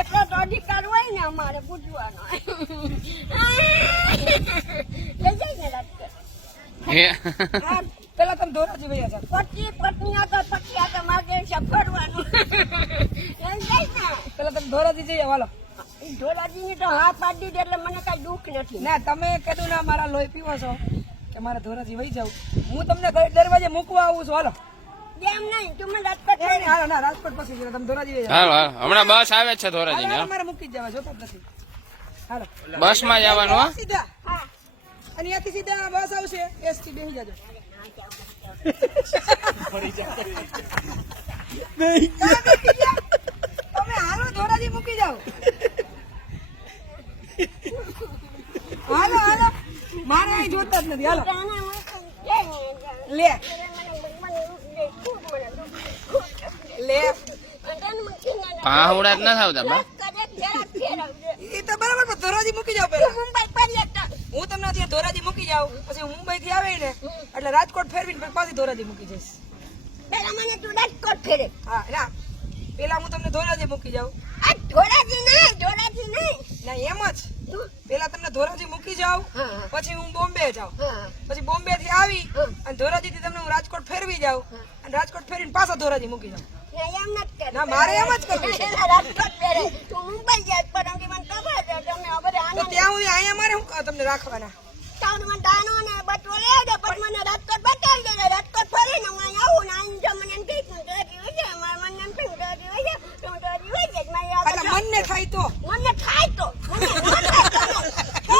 એટલો તો અધિકાર હોય ને અમારે પૂછવાનો લઈ જાય ને પેલા તમે ધોરાજી વયા જાઓ. પતિ પત્ની તો પતિ આ તો માગે છે ફરવાનું. એમ જાય ને. પેલા તમે ધોરાજી જઈ આવો, હાલો. ધોરાજીની તો હા પાડી દે એટલે મને કઈ દુઃખ નથી. ના તમે કીધું ના મારા લોહી પીવો છો. કે મારે ધોરાજી વહી જાવ હું તમને દરવાજે મૂકવા આવું છું હાલો. હમણાં બસ આવે છે બસમાં જવાનું અને સીધા બસ આવશે. એસટી બેસી જાજો? તમે હાલો ધોરાજી મૂકી જાઓ. હાલો હાલો. મારે અહીં જોતા જ નથી. હાલો. લે ને ખૂબ મને દુઃખ લે પાહુડા જ ન થાવતા બા એ તો બરાબર પણ ધોરાજી મૂકી જાવ પેલા મુંબઈ પર્યટન હું તમને ત્યાં ધોરાજી મૂકી જાઉં. પછી હું મુંબઈ થી આવે ને એટલે રાજકોટ ફેરવીને પછી પાછી ધોરાજી મૂકી જઈશ. પેલા મને તું રાજકોટ ફેરે. હા ના પેલા હું તમને ધોરાજી મૂકી જાઉં. આ ધોરાજી નહીં ધોરાજી નહીં. ના એમ જ. તું? પેલા તમને ધોરાજી મૂકી હા. પછી હું બોમ્બે જાઉં. પછી બોમ્બે થી આવી અને ધોરાજી થી તમને હું રાજકોટ ફેરવી જાઉં અને રાજકોટ ફેરવીને પાછા ધોરાજી મૂકી જાઉં. ના, એમ નથી કરવું. ના, મારે એમ જ કરવું છે. તું મુંબઈ જાય પરંતુ મને ખબર છે તમે આ બધા તો ત્યાં સુધી અહીંયા મારે શું તમને રાખવાના તાવડ મને દાનો ને બટવો લઈ આવજો પછી મને રાજકોટ બતાવી દેજો રાજકોટ ફરીને હું અહીં આવું ને અહીં જો મને એમ હોય જાય મારા મનને એમ વહી તો હું ધોરાજી વહી મારી મનને થાય તો મને થાય તો મને થાય તો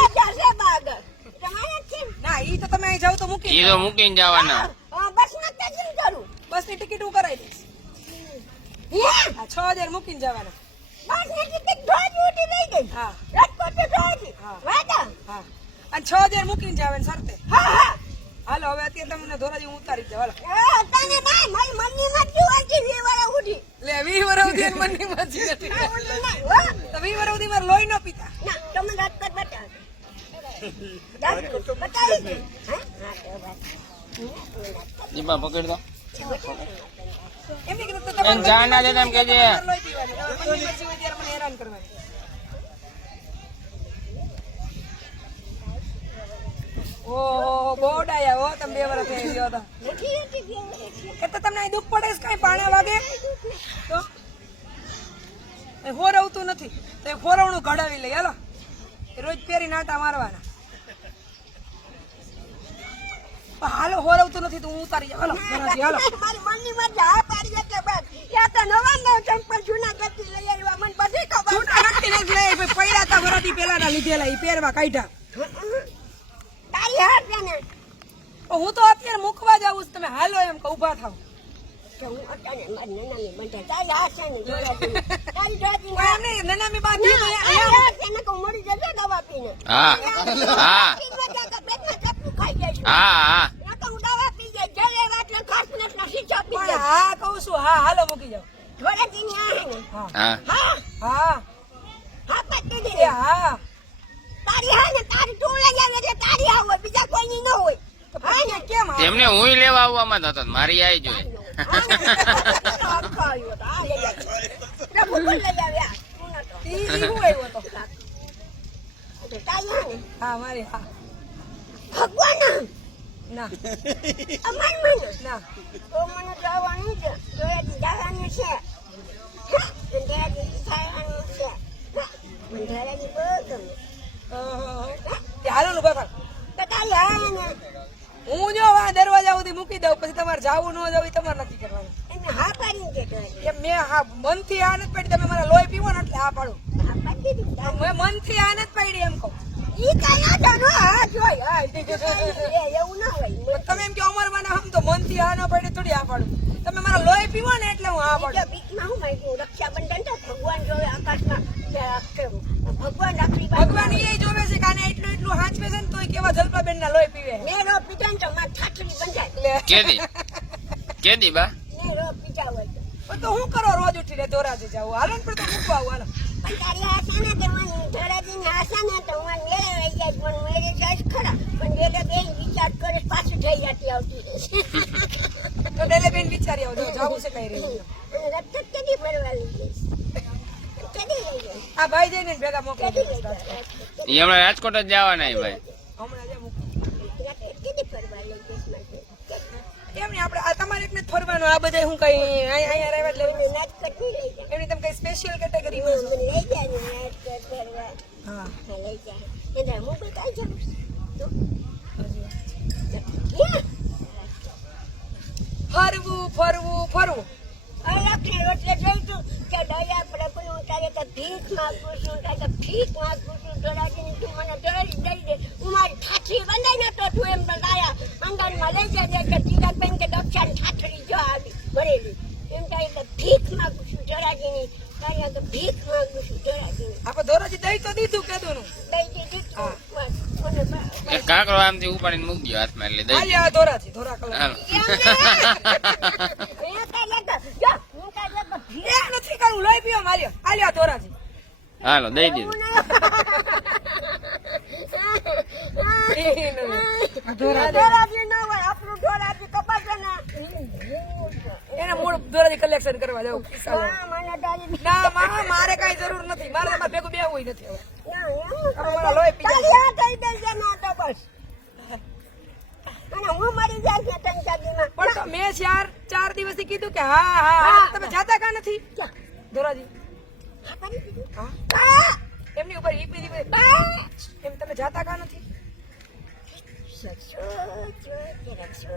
છે ને? ઈ તો તમે અહીં જાવ તો મૂકી ઈ તો મૂકીને જવાના હા, બસ નથી કરું બસની ટિકિટ હું કરાવી દઈશ છ હજાર મૂકીને જવાના. અને છ હજાર મૂકીને જવાના સરતે હા હા. હાલો હવે અત્યારે તમને ધોરાજી હું ઉતારી દઉં. હાલો. લે વી વરવદી મનની મરજી નથી. તો વી વરવદી મારે લોહી ન પીતા. ના તમે રાજકોટ બતાવો. બતાવી દે. હા હા તો બસ દીપા પકડ દો જાણ ના દેતા એમ કહેજે. તમારે લોહી પીવાની. તમારે મનની મરજી હોય ત્યારે મને હેરાન કરવાની. ઓહો બહુ ડાયા હો તમે બે વર્ષ થઈ ગયો હતા. નથી તો તમને અહીં દુઃખ પડે છે કઈ પાણા વાગે? તો? એ હોરવતું નથી. તો એ હોરવણું ઘડાવી લઈ હાલો. રોજ પહેરી નાટા મારવાના. હાલો હોરવતું નથી તો હું ઉતારી જાઉં. હાલો હાલો. પાડી એટલે બસ. યા તો નવા નવા ચંપલ જૂના કરતી લઈ આવ્યા. મને બધી ખબર છૂટા નક્કી નથી લે ભાઈ પડ્યા હતા પેલાના લીધેલા ઈ પહેરવા કાઢ્યા. તારી હાથ છે હું તો અત્યારે મૂકવા જાઉં છું તમે હાલો એમ કે ઊભા થાવ. તો હું તારી તારી હા. હા. હા તો હું હાલો મૂકી જાઓ. જોરાજી આ હે ને. હા. હા. હા? હા. હા પતી એ દીધી. હા. તારી હા ને તારી તું એટલે તારી હા હોય બીજા કોઈની ન હોય. હા ને કેમ તેમને હું લેવા આવવામાં થતો મારી આવી જોઈએ હા નતો મારી હા. ભગવાન. ના. અમાર મને ના. તો મને જવાનું છે. હા, જો આ દરવાજા સુધી મૂકી દઉં પછી તમારે જવું ન જવું તમારે નક્કી કરવાનું. એને હા પાડીને કે મેં હા મનથી આ નથી પાડી તમે મારા લોહી પીવો ને એટલે હા પાડું. મેં મનથી આ નથી પાડી એમ કહું. ઈ કાંઈ ના જાણો, હા જોઈ, હા, એવું ના હોય. તમે એમ કે અમાર મને હમ તો મનથી આ ન પાડી થોડી આ પાડું. તમે મારા લોહી પીવો ને એટલે હું આ પડું બીકમાં બીચમાં હું માહિતી રક્ષાબંધન તો ભગવાન જોવે આકાશમાં ભગવાન રાખડી ભગવાન એ જોવે છે કે એટલું એટલું હાંચવે છે ને તોય કેવા જલપાબેન ના લોહી પીવે. નેરો પીધો ને તો મારે છાછડી બંધાય લે. કેદી? કેદી બા? નેરો પીધા હોય તો. હું કરો? રોજ ઉઠીને ધોરાજે જાવું હાલો ને પણ તો મૂકવા આવું હાલો. પણ તારી આશા ને તે મને આશા ને તો મને મેળે રહી જાય પણ મેળે જાય જ ખરા. પણ એટલે બે વિચાર કરે પાછું થઈ જતી આવતી. તો ડેલે બેન વિચારી આવજો જાવું છે કઈ રહ્યું જ ફરવા લઈ કદી આ ભાઈ જઈને ભેગા મોકલી કેદી દે લઈ જાય? એ હમણાં રાજકોટ જ જવાના ભાઈ હમણાં જે મોકલી રાતે કેદી ફરવા લઈ જઈશ મારે? એમ નહીં આપણે આ તમારે એકને ફરવાનું આ બધા હું કઈ અહીંયા અહીંયા રહેવા લઈ એમની તમે કઈ સ્પેશિયલ કેટેગરીમાં લઈ જાય હા, લઈ જાય. એટલે હું કોઈ કાંઈ જાઉં છું. તો? ક્યાં? ફરવું ફરવું ફરવું. અલગથી એટલે જોયું તું કે દયા પ્રભુનું તારે તો ભીખ માગું છું તારે તો ભીખ માગું છું ધોળાજીની તું મને દે. હું બંધાઈ નતો તું એમ તો લાયા અંગનમાં લઈ જાય કે ચિરાગબેન કે દક્ષાની ઠાઠડી જો આવી ભરેલી એમ તારે તો ભીખ માંગુ છું ધોળાજીની તારે તો ભીખ માંગુ છું ધોળાજીની આપણે ધોરાજી દઈ તો દીધું કેદું નું દઈ દીધી તું. બસ. મને બસ. કાંકરો ઉપાડીને મૂકી દો હાથમાં એટલે દઈ આ ધોરાજી ધોરા કલર. હાલો. નથી કરું લઈ પીઓ માલ્યો દઈ દીધું. આ ધોરાજી. ધોળાજી ના હોય આપણું ધોળાજી કપાશે ને એને મૂળ ધોરાજી કલેક્શન કરવા જવું ના માં મારે કઈ જરૂર નથી. મારે ભેગું બેવું નથી હવે. લોહી પી જાય. તારી આ કહી દેજે ના તો બસ અને હું મરી જાય છે ત્રણ ચાર દીમાં. પણ મેં ચાર ચાર દિવસથી કીધું કે હા હા હા. હા. તમે જાતા કા નથી? ધોરાજી. હા, કરી દીધું. હા. બા! એમની ઉપર ઈપ દીધી એમ તમે જાતા કા નથી? છો, છો, છો, તેરા છો,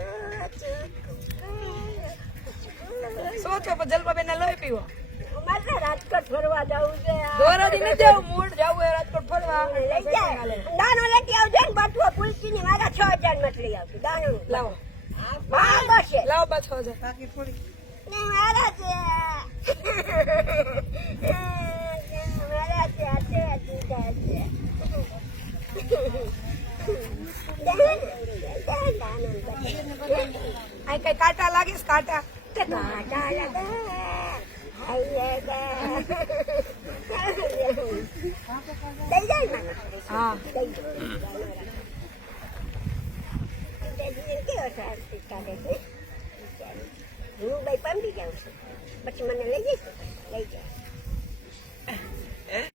છો, સોચો પણ જલપાબેન ને લોહી પીવો. મારે રાજકોટ ફરવા જવું છે. ધોરાજી નથી જવું મૂળ જવું રાજકોટ ફરવા. લઈ જાય. દાનો બટુઓ મારા છ હજારમાં લઈ આવજો. દાનો લાવો. હા બસ. છે લાવો હજાર. બાકી થોડી ને મારા છે. મારા છે હાથે હાથે છે અહીં કઈ કાંટા લાગે છે કાંટા હા હું ભાઈ પંપી જાઉં છું. પછી મને લઈ જઈશ લઈ જાય